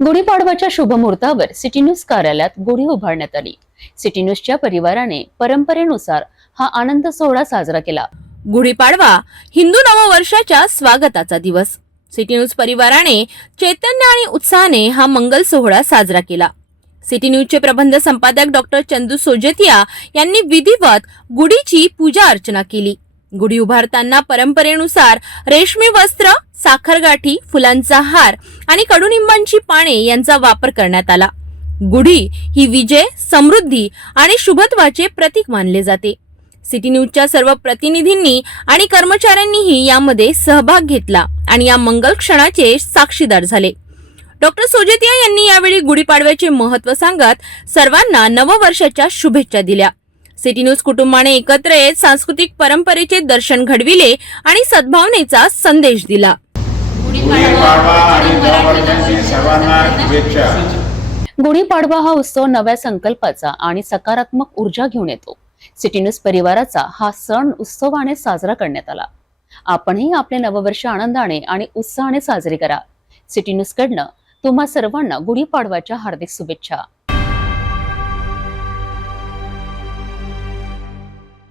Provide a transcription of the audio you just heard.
गुढीपाडवाच्या शुभमुहूर्तावर city news कार्यालयात गुढी उभारण्यात आली। सिटी न्यूजच्या परिवाराने परंपरेनुसार हा आनंद सोहळा साजरा केला। गुढीपाडवा हिंदू नववर्षाच्या स्वागताचा दिवस। सिटी न्यूज परिवाराने चैतन्य आणि उत्साहाने हा मंगल सोहळा साजरा केला। सिटी न्यूजचे प्रबंध संपादक डॉक्टर चंदू सोजतिया यांनी विधिवत गुढीची पूजा अर्चना केली। गुढी उभारताना परंपरेनुसार रेशमी वस्त्र, साखरगाठी, फुलांचा हार आणि कडुनिंबाची पाने यांचा वापर करण्यात आला। गुढी ही विजय, समृद्धी आणि शुभत्वाचे प्रतीक मानले जाते। सिटी न्यूजच्या सर्व प्रतिनिधींनी आणि कर्मचाऱ्यांनीही यामध्ये सहभाग घेतला आणि या मंगल क्षणाचे साक्षीदार झाले। डॉक्टर सोजतिया यांनी यावेळी गुढीपाडव्याचे महत्त्व सांगत सर्वांना नववर्षाच्या शुभेच्छा दिल्या। सिटी न्यूज कुटुंबाने एकत्र येत सांस्कृतिक परंपरेचे दर्शन घडविले आणि सद्भावनेचा संदेश दिला। गुढीपाडवा हा उत्सव नव्या संकल्पाचा आणि सकारात्मक ऊर्जा घेऊन येतो। सिटी न्यूज परिवाराचा हा सण उत्सवाने साजरा करण्यात आला। आपणही आपले नववर्ष आनंदाने आणि उत्साहाने साजरे करा। सिटी न्यूज कडनं तुम्हा सर्वांना गुढीपाडवाच्या हार्दिक शुभेच्छा।